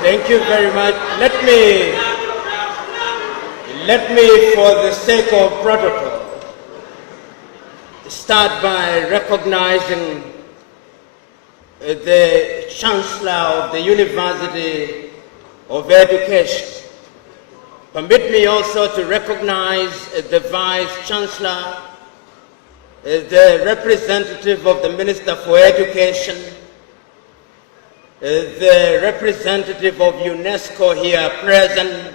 Thank you very much. Let me, for the sake of protocol, start by recognizing the Chancellor of the University of Education. Permit me also to recognize the Vice Chancellor, the representative of the Minister for Education, the representative of UNESCO here present,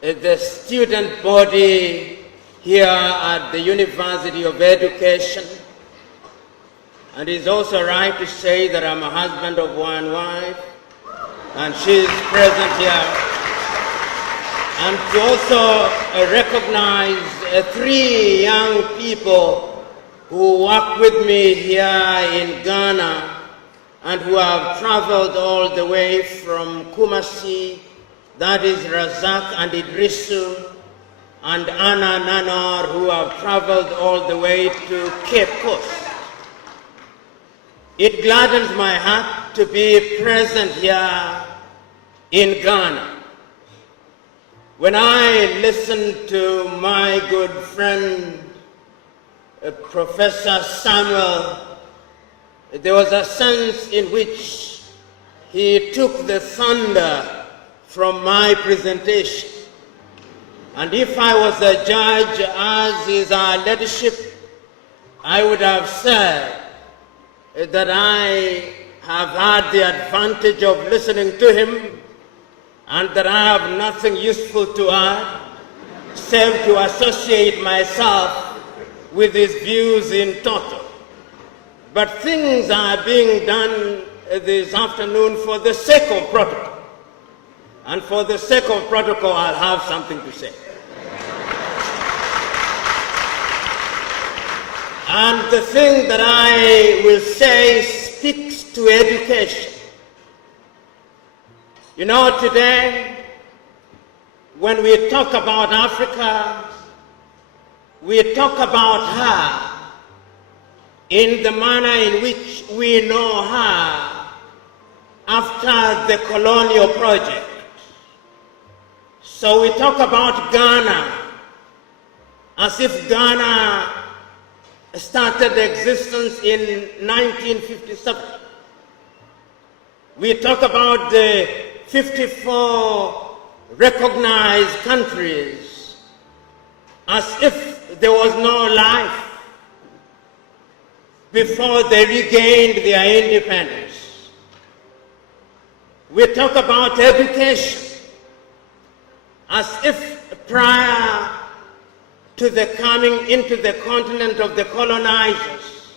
the student body here at the University of Education. And it's also right to say that I'm a husband of one wife, and she's present here. And to also recognize three young people who work with me here in Ghana and who have traveled all the way from Kumasi. That is Razak and Idrisu and Anna Nanor, who have traveled all the way to Cape Coast. It gladdens my heart to be present here in Ghana. When I listened to my good friend, Professor Samuel, there was a sense in which he took the thunder from my presentation. And if I was a judge, as is our leadership, I would have said that I have had the advantage of listening to him and that I have nothing useful to add, save to associate myself with his views in total. But things are being done this afternoon for the sake of protocol. And for the sake of protocol, I'll have something to say. And the thing that I will say speaks to education. You know, today, when we talk about Africa, we talk about her in the manner in which we know her after the colonial project. So we talk about Ghana as if Ghana started existence in 1957. We talk about the 54 recognized countries as if there was no life before they regained their independence. We talk about education as if prior to the coming into the continent of the colonizers,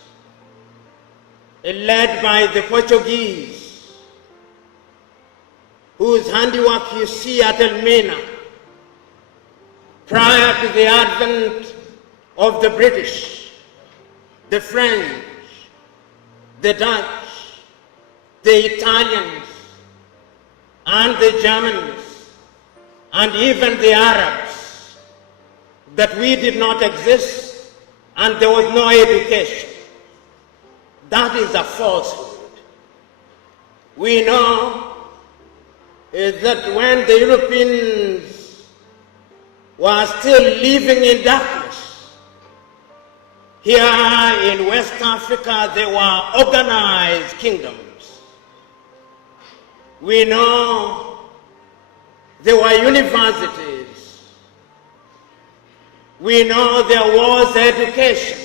led by the Portuguese, whose handiwork you see at Elmina, prior to the advent of the British, the French, the Dutch, the Italians, and the Germans, and even the Arabs, that we did not exist and there was no education. That is a falsehood. We know that when the Europeans were still living in darkness, here in West Africa there were organized kingdoms. We know there were universities. We know there was education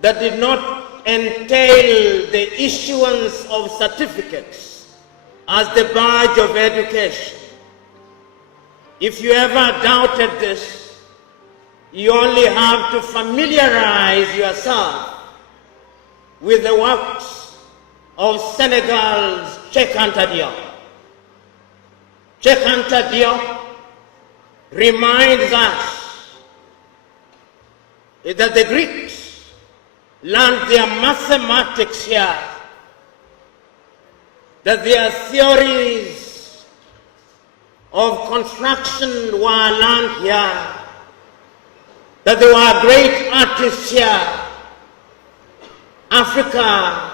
that did not entail the issuance of certificates as the badge of education. If you ever doubted this, you only have to familiarize yourself with the works of Senegal's Cheikh Anta Diop. Cheikh Anta Diop reminds us that the Greeks learned their mathematics here, that their theories of construction were learned here, that there were great artists here. Africa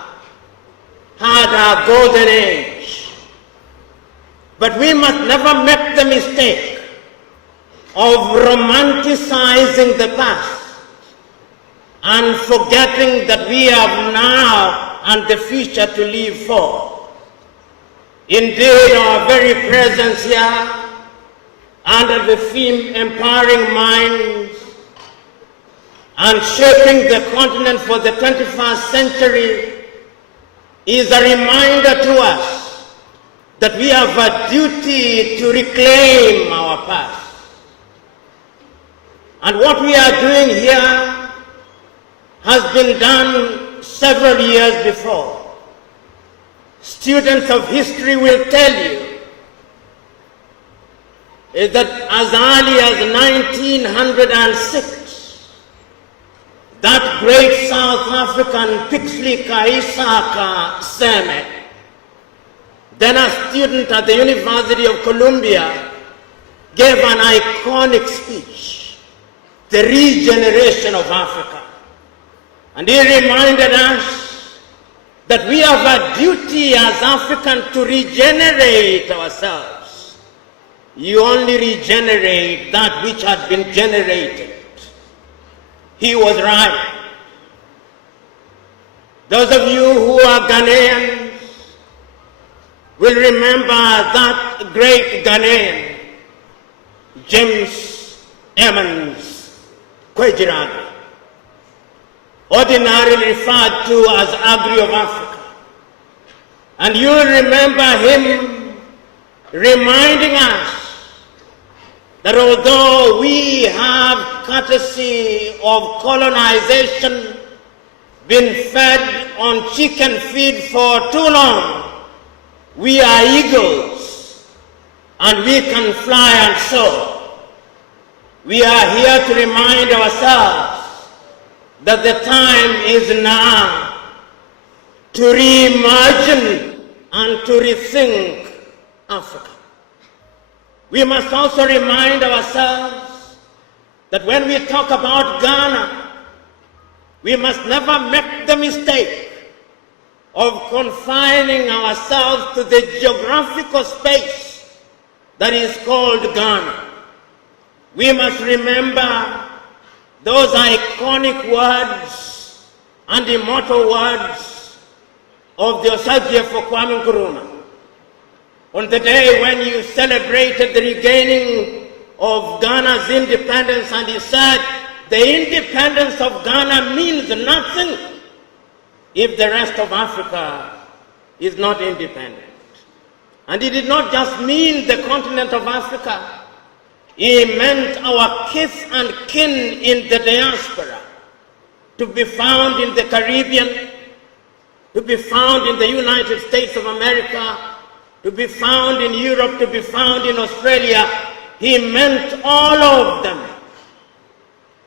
had a golden age. But we must never make the mistake of romanticizing the past and forgetting that we have now and the future to live for. Indeed, our very presence here under the theme Empowering Minds and Shaping the Continent for the 21st Century is a reminder to us that we have a duty to reclaim our past. And what we are doing here has been done several years before. Students of history will tell you that as early as 1906, that great South African Pixley Kaisaka Seme, then a student at the University of Columbia, gave an iconic speech, The Regeneration of Africa. And he reminded us that we have a duty as Africans to regenerate ourselves. You only regenerate that which had been generated. He was right. Those of you who are Ghanaians will remember that great Ghanaian, James Emmons Kwejiragi, ordinarily referred to as Agri of Africa. And you'll remember him reminding us that although we have, courtesy of colonization, been fed on chicken feed for too long, we are eagles and we can fly and soar. We are here to remind ourselves that the time is now to reimagine and to rethink Africa. We must also remind ourselves that when we talk about Ghana, we must never make the mistake of confining ourselves to the geographical space that is called Ghana. We must remember those iconic words and immortal words of the Osagyefo Kwame Nkrumah. On the day when you celebrated the regaining of Ghana's independence, and he said, the independence of Ghana means nothing if the rest of Africa is not independent. And he did not just mean the continent of Africa. He meant our kith and kin in the diaspora, to be found in the Caribbean, to be found in the United States of America, to be found in Europe, to be found in Australia. He meant all of them.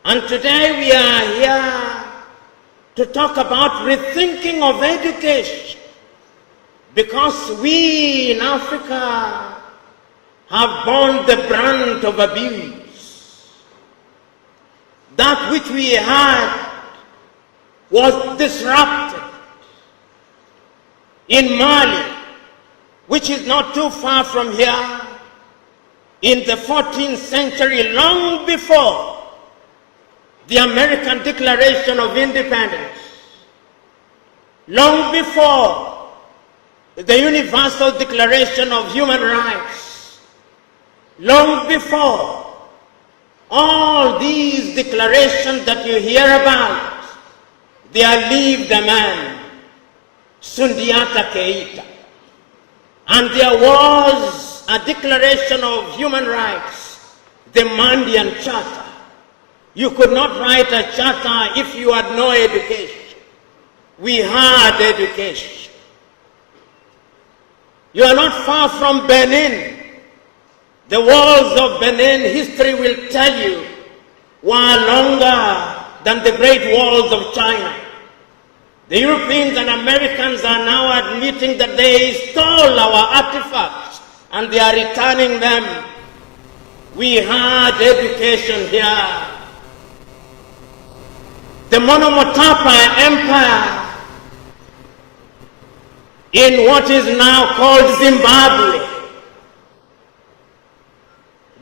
And today we are here to talk about rethinking of education, because we in Africa have borne the brunt of abuse. That which we had was disrupted. In Mali, which is not too far from here, in the 14th century, long before the American Declaration of Independence, long before the Universal Declaration of Human Rights, long before all these declarations that you hear about, there lived a man, Sundiata Keita. And there was a Declaration of Human Rights, the Mandian Charter. You could not write a charter if you had no education. We had education. You are not far from Benin. The walls of Benin, history will tell you, were longer than the great walls of China. The Europeans and Americans are now admitting that they stole our artifacts and they are returning them. We had education here. The Monomotapa Empire in what is now called Zimbabwe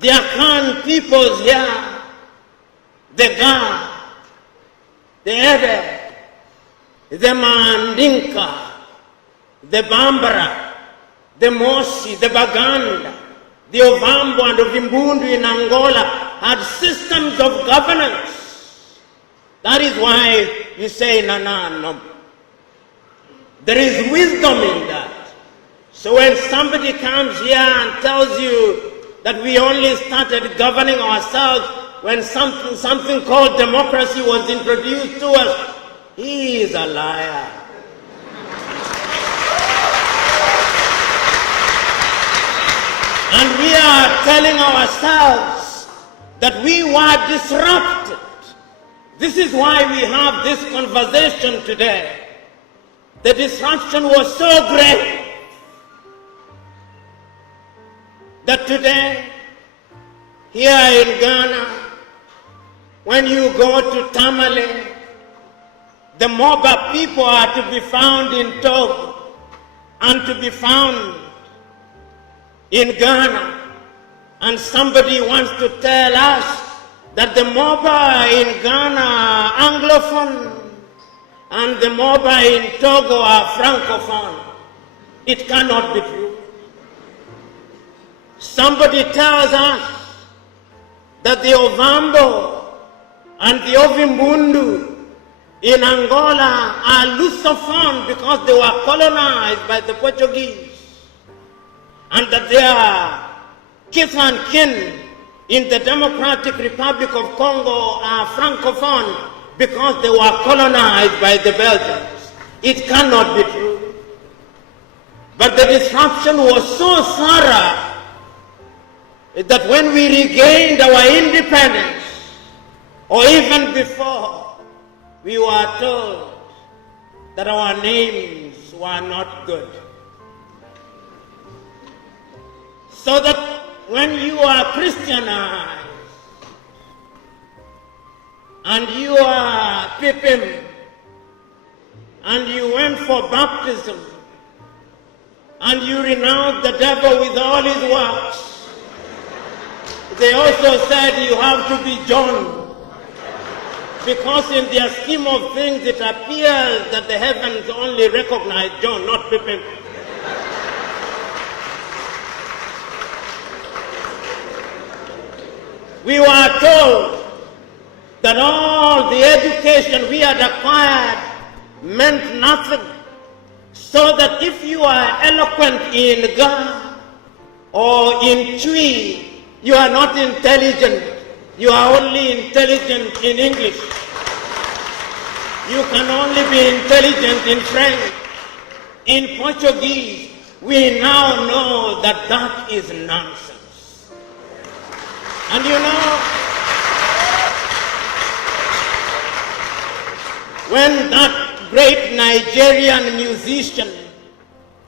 the Akan peoples here, the Ga, the Ebe, the Mandinka, the Bambara, the Mosi, the Baganda, the Ovambo and Ovimbundu in Angola had systems of governance. That is why you say Nana no. There is wisdom in that. So when somebody comes here and tells you that we only started governing ourselves when something called democracy was introduced to us, he is a liar. And we are telling ourselves that we were disrupted. This is why we have this conversation today. The disruption was so great that today, here in Ghana, when you go to Tamale, the Moba people are to be found in Togo and to be found in Ghana. And somebody wants to tell us that the Moba in Ghana are Anglophone and the Moba in Togo are Francophone. It cannot be true. Somebody tells us that the Ovambo and the Ovimbundu in Angola are Lusophone because they were colonized by the Portuguese, and that they are kith and kin in the Democratic Republic of Congo are Francophone because they were colonized by the Belgians. It cannot be true. But the disruption was so thorough that when we regained our independence, or even before, we were told that our names were not good. So that when you are Christianized and you are Pipim and you went for baptism and you renounced the devil with all his works, they also said you have to be John, because in their scheme of things it appears that the heavens only recognize John, not Pippin. We were told that all the education we had acquired meant nothing, so that if you are eloquent in Ga or in Twi, you are not intelligent. You are only intelligent in English. You can only be intelligent in French. In Portuguese, we now know that that is nonsense. And you know, when that great Nigerian musician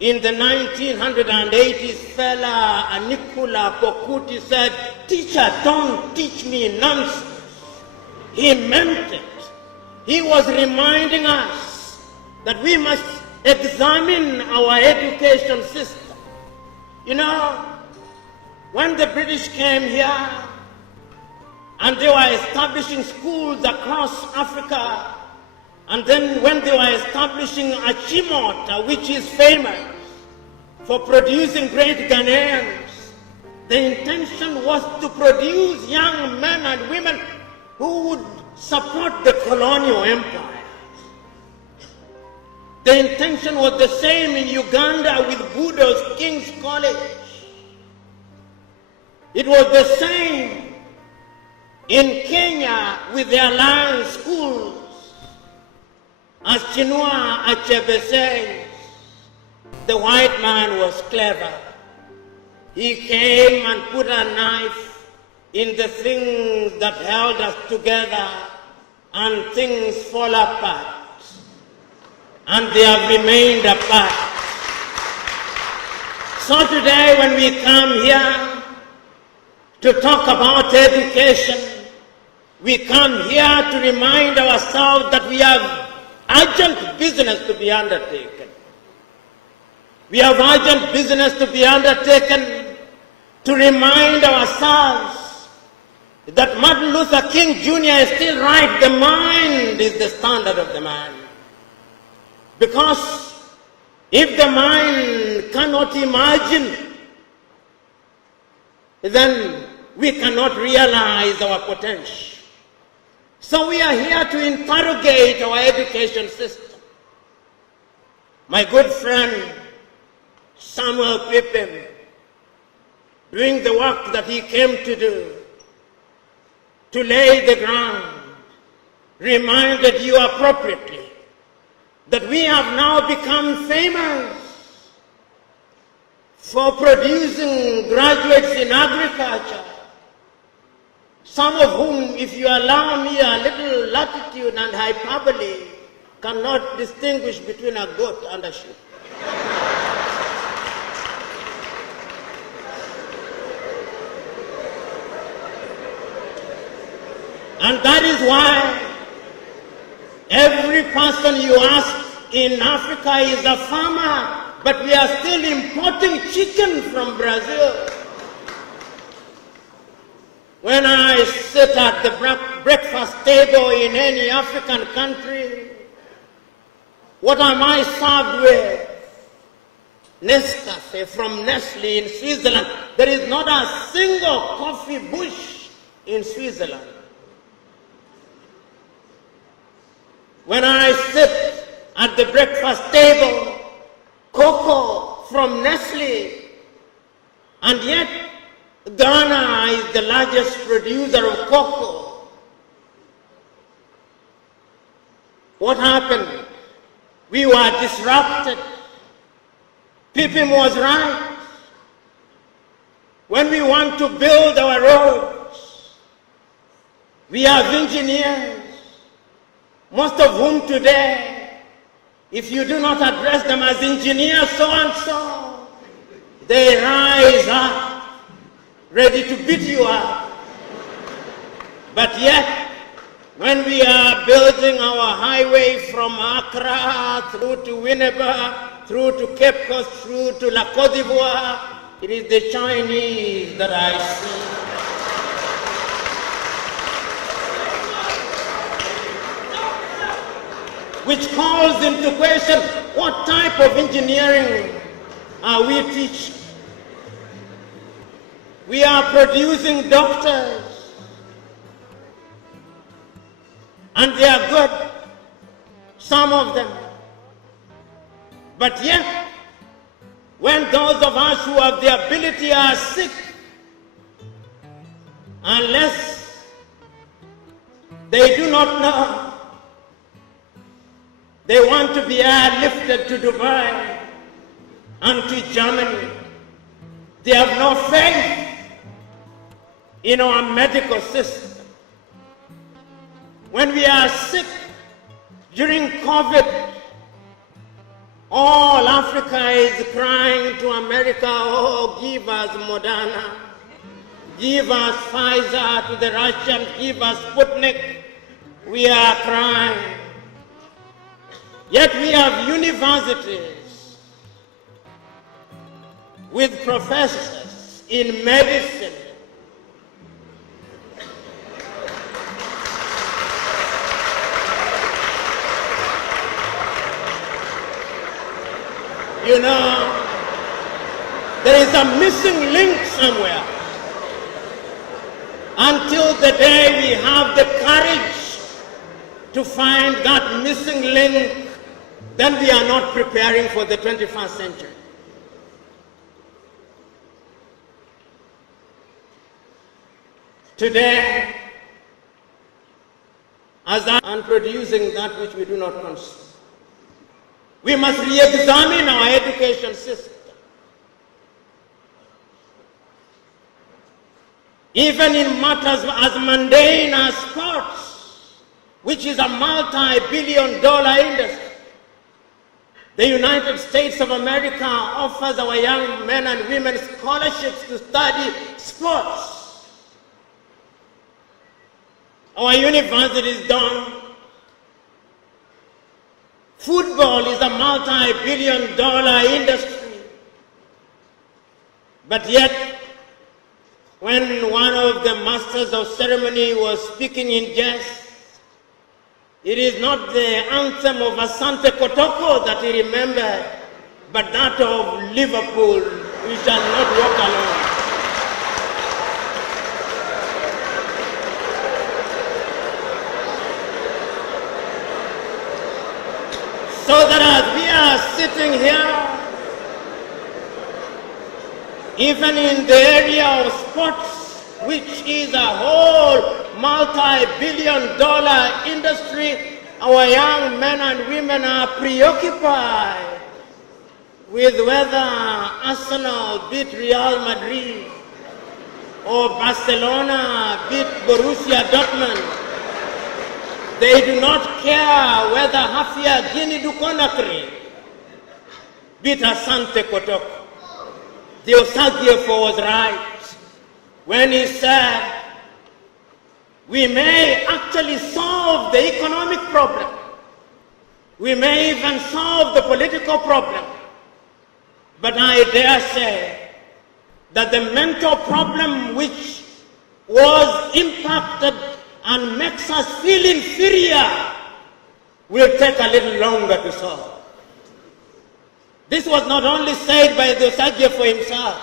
in the 1980s, fella Anikula Pokuti said, "Teacher, don't teach me nonsense," he meant it. He was reminding us that we must examine our education system. You know, when the British came here and they were establishing schools across Africa, and then when they were establishing Achimota, which is famous for producing great Ghanaians, the intention was to produce young men and women who would support the colonial empire. The intention was the same in Uganda with Budo's King's College. It was the same in Kenya with the Alliance schools. As Chinua Achebe says, the white man was clever. He came and put a knife in the things that held us together, and things fall apart. And they have remained apart. So today when we come here to talk about education, we come here to remind ourselves that we have urgent business to be undertaken. We have urgent business to be undertaken to remind ourselves that Martin Luther King Jr. is still right. The mind is the standard of the man. Because if the mind cannot imagine, then we cannot realize our potential. So we are here to interrogate our education system. My good friend Samuel Pippin, doing the work that he came to do, to lay the ground, reminded you appropriately that we have now become famous for producing graduates in agriculture, some of whom, if you allow me a little latitude and hyperbole, cannot distinguish between a goat and a sheep. And that is why every person you ask in Africa is a farmer, but we are still importing chicken from Brazil. When I sit at the breakfast table in any African country, what am I served with? Nescafe from Nestle in Switzerland. There is not a single coffee bush in Switzerland. When I sit at the breakfast table, cocoa from Nestle, and yet Ghana is the largest producer of cocoa. What happened? We were disrupted. Pippin was right. When we want to build our roads, we have engineers, most of whom today, if you do not address them as engineers so-and-so, they rise up, ready to beat you up. But yet, when we are building our highway from Accra through to Winneba, through to Cape Coast, through to La Côte d'Ivoire, it is the Chinese that I see. Which calls into question, what type of engineering are we teaching? We are producing doctors, and they are good, some of them. But yet, when those of us who have the ability are sick, unless they do not know, they want to be airlifted to Dubai and to Germany. They have no faith in our medical system. When we are sick during COVID, all Africa is crying to America, oh, give us Moderna, give us Pfizer, to the Russians, give us Sputnik. We are crying. Yet we have universities with professors in medicine, you know, there is a missing link somewhere. Until the day we have the courage to find that missing link, then we are not preparing for the 21st century. Today, as I am producing that which we do not consume, we must re-examine our education system. Even in matters as mundane as sports, which is a multi-billion-dollar industry, the United States of America offers our young men and women scholarships to study sports. Our universities don't. Football is a multi-billion-dollar industry. But yet, when one of the masters of ceremony was speaking in jest, it is not the anthem of Asante Kotoko that he remembered, but that of Liverpool, we shall not walk alone. So that as we are sitting here, even in the area of sports, which is a whole multi-billion-dollar industry, our young men and women are preoccupied with whether Arsenal beat Real Madrid or Barcelona beat Borussia Dortmund. They do not care whether Hafia Guinea du Conakry beat Asante Kotoko. The Osagiefo was right when he said, we may actually solve the economic problem. We may even solve the political problem. But I dare say that the mental problem which was impacted and makes us feel inferior will take a little longer to solve. This was not only said by the Osagiefo himself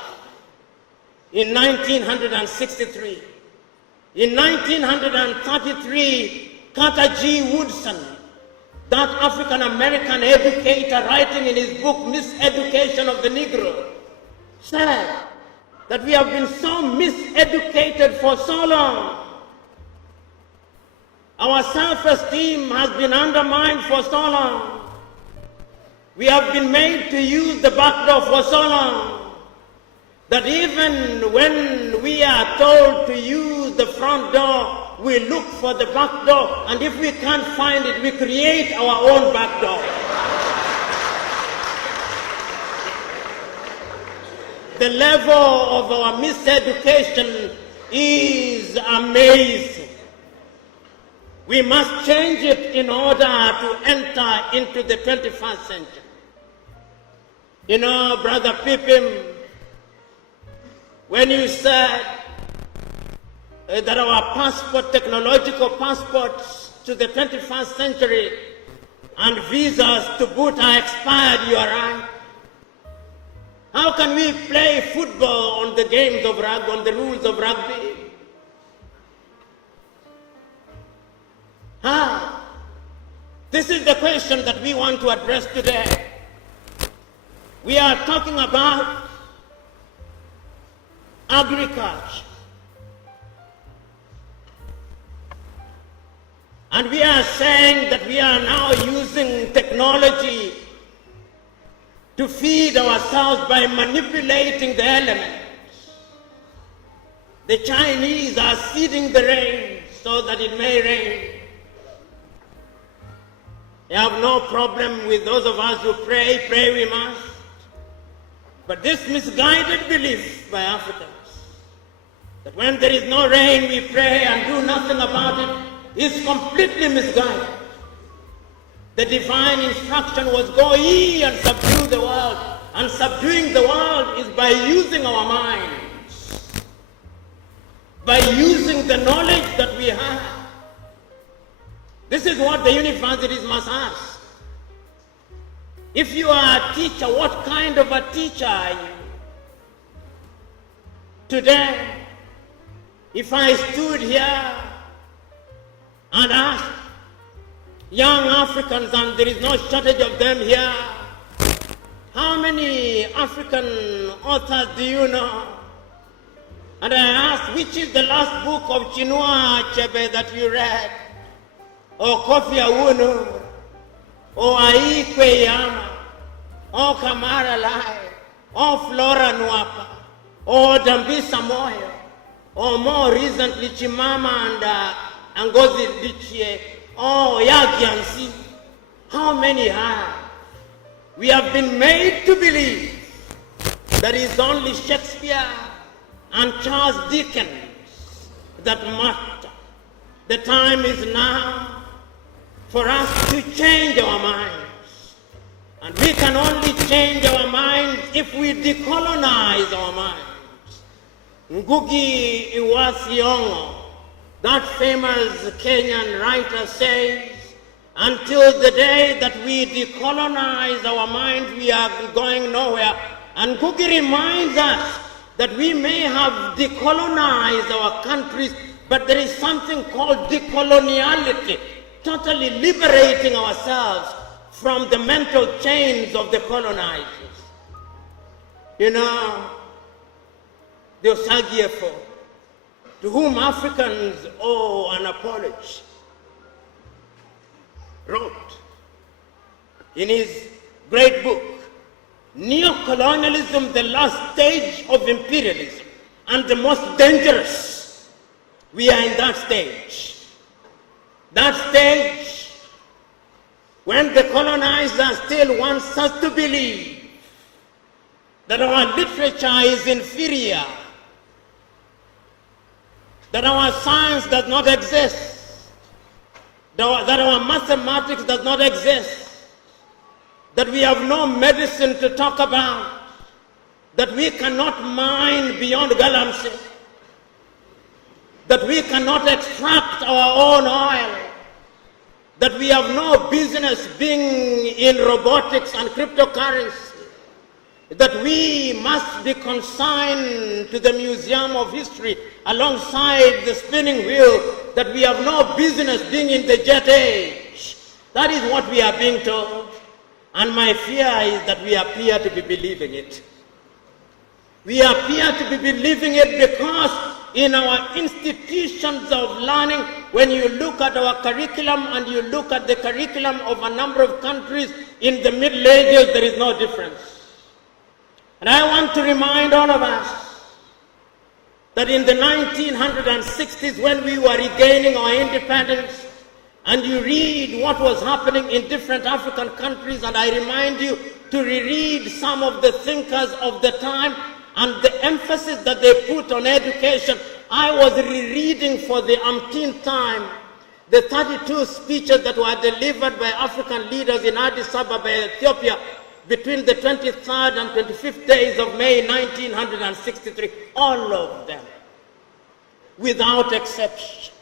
in 1963. In 1933, Carter G. Woodson, that African-American educator writing in his book, Miseducation of the Negro, said that we have been so miseducated for so long. Our self-esteem has been undermined for so long. We have been made to use the back door for so long that even when we are told to use the front door, we look for the back door, and if we can't find it, we create our own back door. The level of our miseducation is amazing. We must change it in order to enter into the 21st century. You know, Brother Pippin, when you said that our passport, technological passports to the 21st century and visas to boot are expired, you are right. How can we play football on the games of rugby, on the rules of rugby? This is the question that we want to address today. We are talking about agriculture. And we are saying that we are now using technology to feed ourselves by manipulating the elements. The Chinese are seeding the rain so that it may rain. They have no problem with those of us who pray we must. But this misguided belief by Africans, that when there is no rain we pray and do nothing about it, is completely misguided. The divine instruction was go ye and subdue the world. And subduing the world is by using our minds, by using the knowledge that we have. This is what the universities must ask. If you are a teacher, what kind of a teacher are you? Today, if I stood here and asked young Africans, and there is no shortage of them here, how many African authors do you know? And I asked, which is the last book of Chinua Achebe that you read? Or Kofi Awunu? Or Aikwe Yama? Or Kamara Lai? Or Flora Nwapa? Or Dambisa Moyo? Or more recently Chimama and Ngozi Adichie? Or Yagiansi? How many have? We have been made to believe that it's only Shakespeare and Charles Dickens that matter. The time is now for us to change our minds. And we can only change our minds if we decolonize our minds. Ngugi wa Thiong'o, that famous Kenyan writer, says, until the day that we decolonize our minds, we are going nowhere. And Ngugi reminds us that we may have decolonized our countries, but there is something called decoloniality, totally liberating ourselves from the mental chains of the colonizers. You know, the Osagiefo, to whom Africans owe an apology, wrote in his great book, Neo-Colonialism, the last stage of imperialism and the most dangerous. We are in that stage. That stage when the colonizer still wants us to believe that our literature is inferior, that our science does not exist, that our mathematics does not exist, that we have no medicine to talk about, that we cannot mine beyond Galamsey, that we cannot extract our own oil, that we have no business being in robotics and cryptocurrency, that we must be consigned to the Museum of History alongside the spinning wheel, that we have no business being in the jet age. That is what we are being told. And my fear is that we appear to be believing it. We appear to be believing it because in our institutions of learning, when you look at our curriculum and you look at the curriculum of a number of countries in the Middle Ages, there is no difference. And I want to remind all of us that in the 1960s, when we were regaining our independence, and you read what was happening in different African countries, and I remind you to reread some of the thinkers of the time and the emphasis that they put on education. I was rereading for the umpteenth time the 32 speeches that were delivered by African leaders in Addis Ababa, Ethiopia, between the 23rd and 25th days of May 1963. All of them, without exception,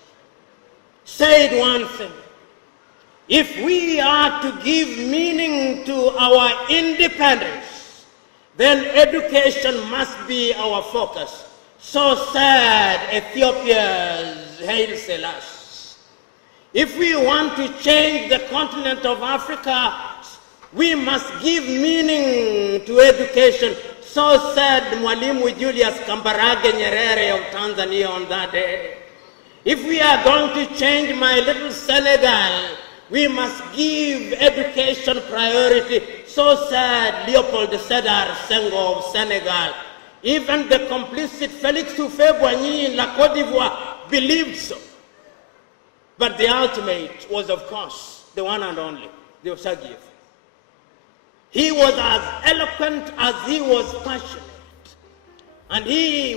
said one thing: if we are to give meaning to our independence, then education must be our focus. So said Ethiopia's Haile Selassie. If we want to change the continent of Africa, we must give meaning to education. So said Mwalimu Julius Kambarage Nyerere of Tanzania on that day. If we are going to change my little Senegal, we must give education priority. So said Leopold Sedar Senghor of Senegal. Even the complicit Félix Houphouët-Boigny in La Côte d'Ivoire believed so. But the ultimate was, of course, the one and only, the Osagiefo. He was as eloquent as he was passionate. And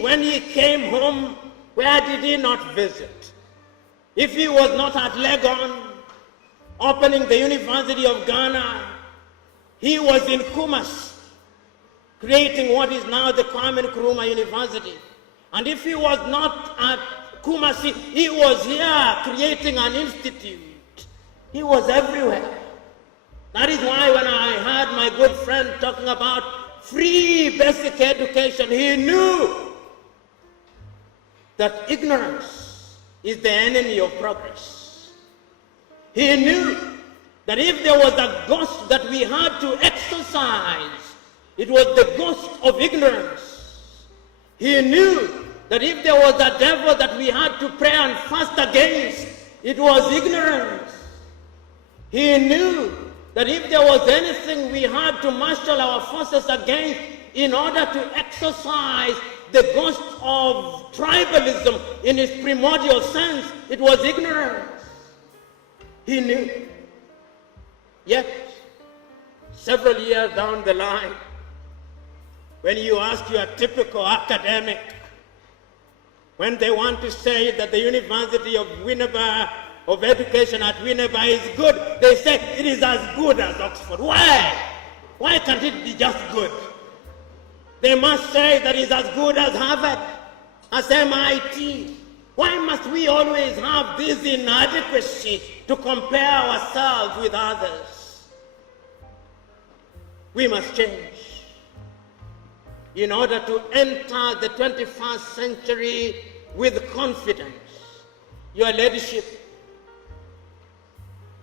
when he came home, where did he not visit? If he was not at Legon, opening the University of Ghana, he was in Kumasi, creating what is now the Kwame Nkrumah University. And if he was not at Kumasi, he was here creating an institute. He was everywhere. That is why when I heard my good friend talking about free basic education, he knew that ignorance is the enemy of progress. He knew that if there was a ghost that we had to exorcise, it was the ghost of ignorance. He knew that if there was a devil that we had to pray and fast against, it was ignorance. He knew that if there was anything we had to marshal our forces against in order to exorcise the ghost of tribalism in its primordial sense, it was ignorance. He knew. Yet, several years down the line, when you ask your typical academic, when they want to say that the University of Winneba, of education at Winneba is good, they say it is as good as Oxford. Why? Why can't it be just good? They must say that it is as good as Harvard, as MIT, why must we always have this inadequacy to compare ourselves with others? We must change in order to enter the 21st century with confidence. Your leadership,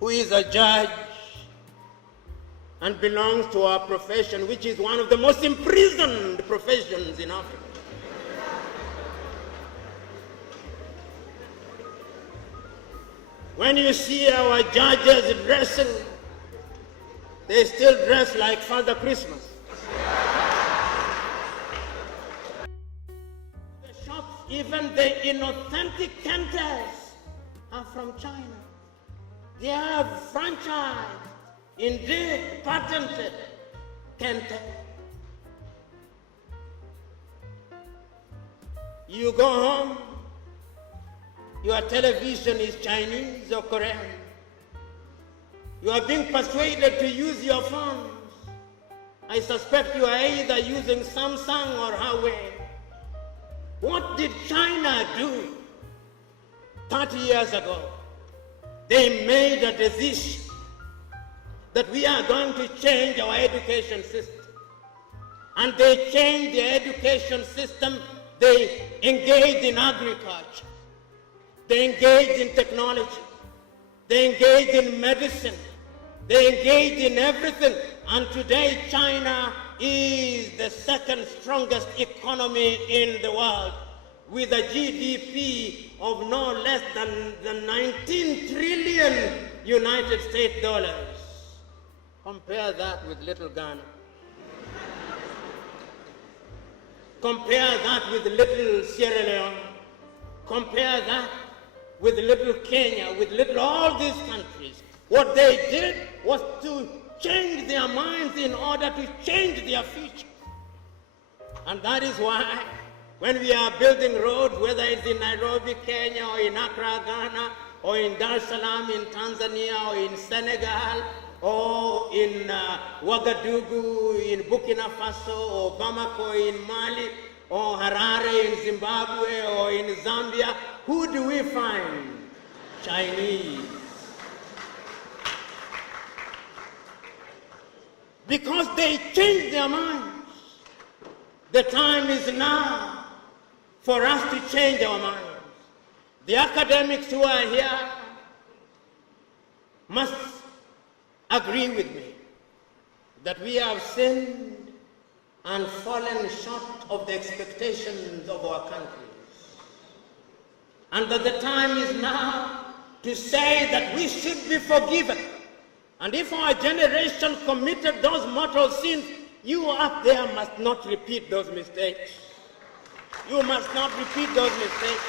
who is a judge and belongs to our profession, which is one of the most imprisoned professions in Africa. When you see our judges dressing, they still dress like Father Christmas. The shops, even the inauthentic canters, are from China. They have franchised, indeed patented canter. You go home, your television is Chinese or Korean. You are being persuaded to use your phones. I suspect you are either using Samsung or Huawei. What did China do 30 years ago? They made a decision that we are going to change our education system. And they changed the education system. They engaged in agriculture. They engaged in technology. They engaged in medicine. They engaged in everything. And today, China is the second strongest economy in the world, with a GDP of no less than 19 trillion United States dollars. Compare that with little Ghana. Compare that with little Sierra Leone. Compare that with little Kenya, with little all these countries. What they did was to change their minds in order to change their future. And that is why when we are building roads, whether it's in Nairobi, Kenya, or in Accra, Ghana, or in Dar es Salaam in Tanzania, or in Senegal, or in Ouagadougou in Burkina Faso, or Bamako in Mali, or Harare in Zimbabwe, or in Zambia, who do we find? Chinese. Because they changed their minds. The time is now for us to change our minds. The academics who are here must agree with me that we have sinned and fallen short of the expectations of our countries. And that the time is now to say that we should be forgiven. And if our generation committed those mortal sins, you up there must not repeat those mistakes. You must not repeat those mistakes.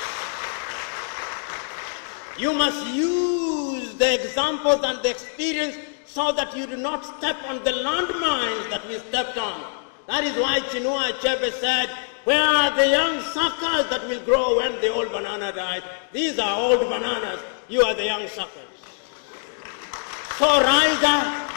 You must use the examples and the experience so that you do not step on the landmines that we stepped on. That is why Chinua Achebe said, where are the young suckers that will grow when the old banana dies? These are old bananas. You are the young suckers. So rise up.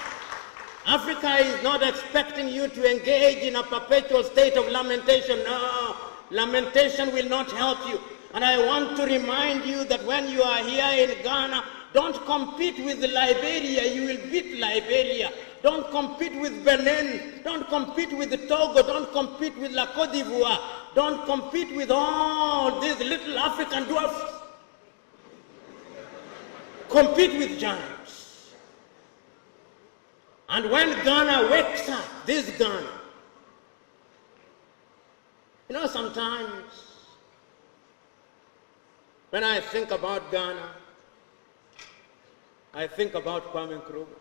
Africa is not expecting you to engage in a perpetual state of lamentation. No, lamentation will not help you. And I want to remind you that when you are here in Ghana, don't compete with Liberia, you will beat Liberia. Don't compete with Benin, don't compete with Togo, don't compete with La Côte d'Ivoire, don't compete with all these little African dwarfs. Compete with giants. And when Ghana wakes up, this Ghana, you know, sometimes when I think about Ghana, I think about Kwame Nkrumah.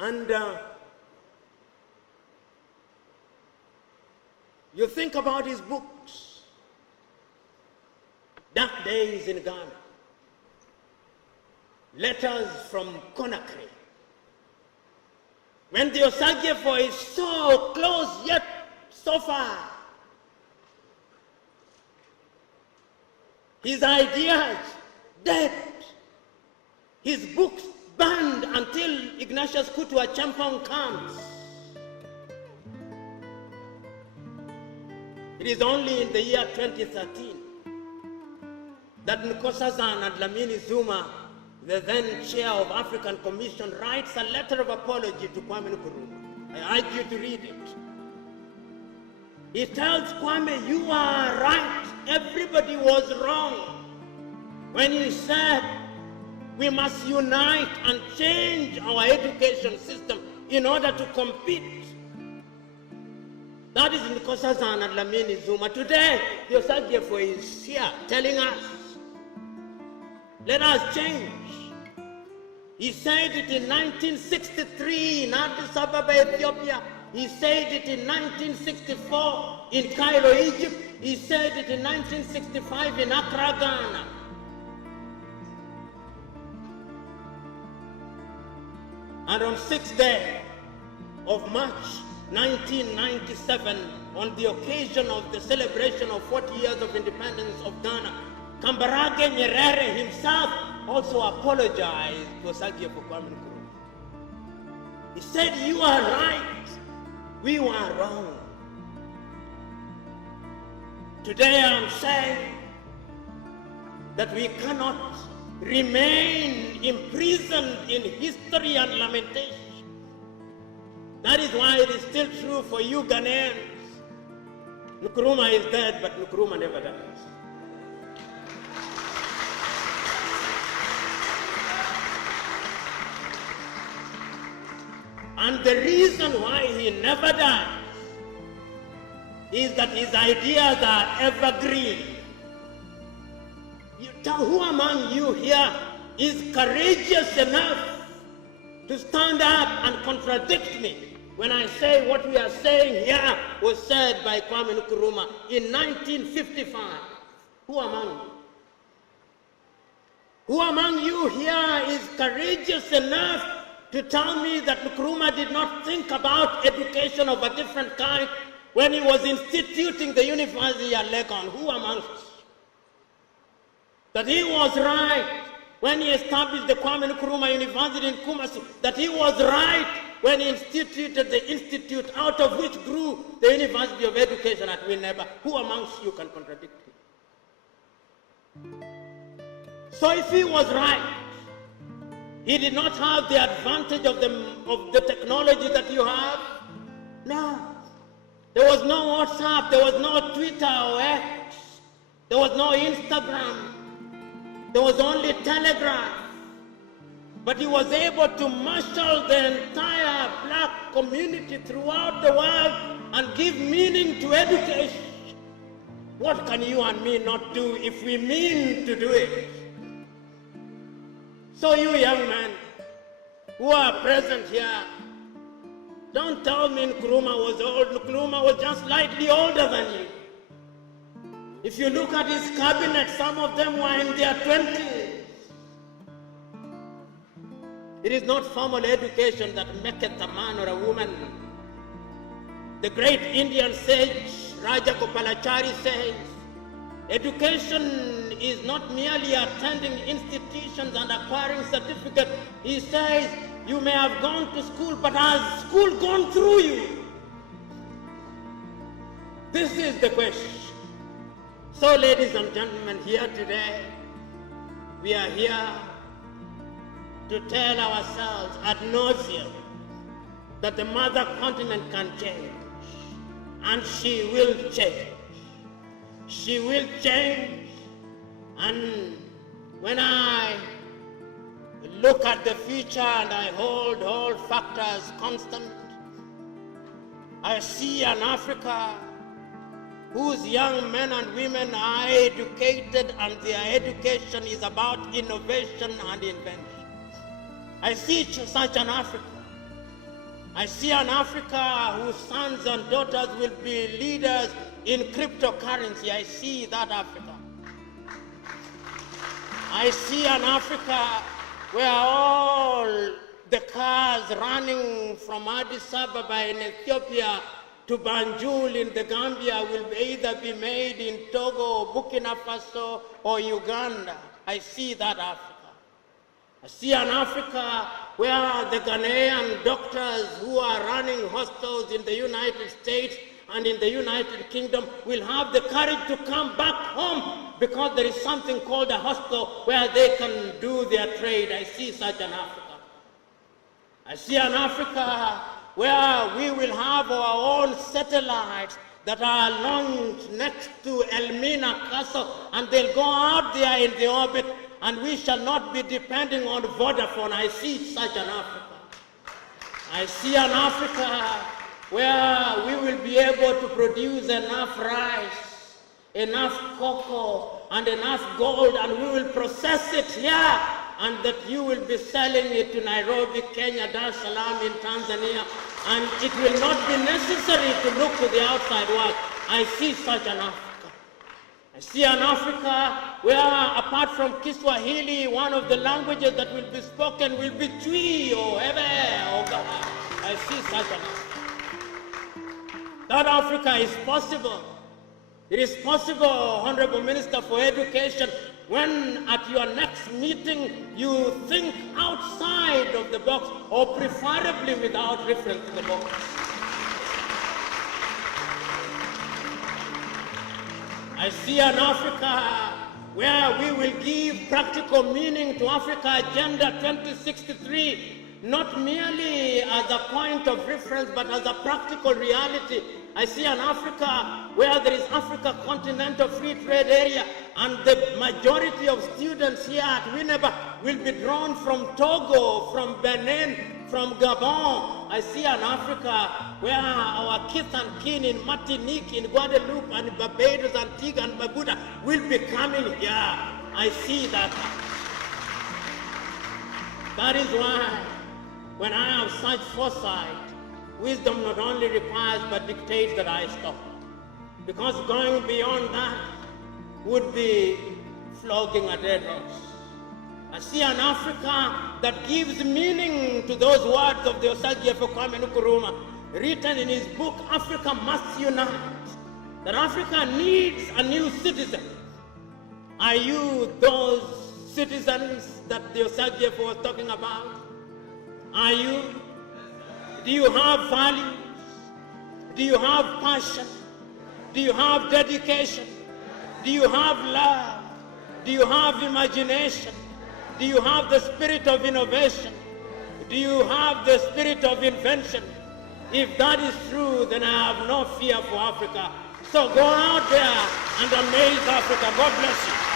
And you think about his books, Dark Days in Ghana, Letters from Conakry. When the Osagyefo is so close yet so far, his ideas dead, his books banned until Ignatius Kutu Achampong comes. It is only in the year 2013 that Nkosazana and Dlamini Zuma, the then chair of African Commission, writes a letter of apology to Kwame Nkrumah. I urge you to read it. He tells Kwame, you are right, everybody was wrong when he said we must unite and change our education system in order to compete. That is Nkosazana and Dlamini Zuma. Today, Yosagefo is here telling us, let us change. He said it in 1963 in Addis Ababa, Ethiopia. He said it in 1964 in Cairo, Egypt. He said it in 1965 in Accra, Ghana. And on 6th day of March 1997, on the occasion of the celebration of 40 years of independence of Ghana, Kambarage Nyerere himself also apologized to Osagie for Kwame Nkrumah. He said, you are right, we were wrong. Today I'm saying that we cannot remain imprisoned in history and lamentation. That is why it is still true for you Ghanaians. Nkrumah is dead, but Nkrumah never dies. And the reason why he never dies is that his ideas are evergreen. Who among you here is courageous enough to stand up and contradict me when I say what we are saying here was said by Kwame Nkrumah in 1955? Who among you? Who among you here is courageous enough to tell me that Nkrumah did not think about education of a different kind when he was instituting the university at Legon? Who amongst us? That he was right when he established the Kwame Nkrumah University in Kumasi, that he was right when he instituted the institute out of which grew the University of Education at Winneba. Who amongst you can contradict him? So if he was right, he did not have the advantage of the technology that you have? No. There was no WhatsApp, there was no Twitter or X, there was no Instagram, there was only Telegram. But he was able to marshal the entire black community throughout the world and give meaning to education. What can you and me not do if we mean to do it? So you young men who are present here, don't tell me Nkrumah was old. Nkrumah was just slightly older than you. If you look at his cabinet, some of them were in their 20s. It is not formal education that maketh a man or a woman. The great Indian sage Raja Gopalachari says, education is not merely attending institutions and acquiring certificates. He says, you may have gone to school, but has school gone through you? This is the question. So, ladies and gentlemen, here today, we are here to tell ourselves ad nauseum that the mother continent can change, and she will change. She will change, and when I look at the future and I hold all factors constant, I see an Africa whose young men and women are educated and their education is about innovation and invention. I see such an Africa. I see an Africa whose sons and daughters will be leaders in cryptocurrency. I see that Africa. I see an Africa where all the cars running from Addis Ababa in Ethiopia to Banjul in the Gambia will either be made in Togo, Burkina Faso, or Uganda. I see that Africa. I see an Africa where the Ghanaian doctors who are running hospitals in the United States and in the United Kingdom will have the courage to come back home because there is something called a hostel where they can do their trade. I see such an Africa. I see an Africa where we will have our own satellites that are launched next to Elmina Castle, and they'll go out there in the orbit, and we shall not be depending on Vodafone. I see such an Africa. I see an Africa where we will be able to produce enough rice, enough cocoa, and enough gold, and we will process it here, and that you will be selling it to Nairobi, Kenya, Dar es Salaam, in Tanzania, and it will not be necessary to look to the outside world. I see such an Africa. I see an Africa where, apart from Kiswahili, one of the languages that will be spoken will be Twi or Ebe or Gawa. I see such an Africa. That Africa is possible. It is possible, Honorable Minister for Education, when at your next meeting you think outside of the box, or preferably without reference to the box. I see an Africa where we will give practical meaning to Africa Agenda 2063, not merely as a point of reference, but as a practical reality. I see an Africa where there is Africa Continental Free Trade Area, and the majority of students here at Winneba will be drawn from Togo, from Benin, from Gabon. I see an Africa where our kith and kin in Martinique, in Guadeloupe, and Barbados, Antigua, and Barbuda will be coming here. I see that. That is why, when I have such foresight, wisdom not only requires but dictates that I stop. Because going beyond that would be flogging a dead horse. I see an Africa that gives meaning to those words of the Osagyefo Kwame Nkrumah, written in his book, Africa Must Unite, that Africa needs a new citizen. Are you those citizens that the Osagyefo was talking about? Are you? Do you have values? Do you have passion? Do you have dedication? Do you have love? Do you have imagination? Do you have the spirit of innovation? Do you have the spirit of invention? If that is true, then I have no fear for Africa. So go out there and amaze Africa. God bless you.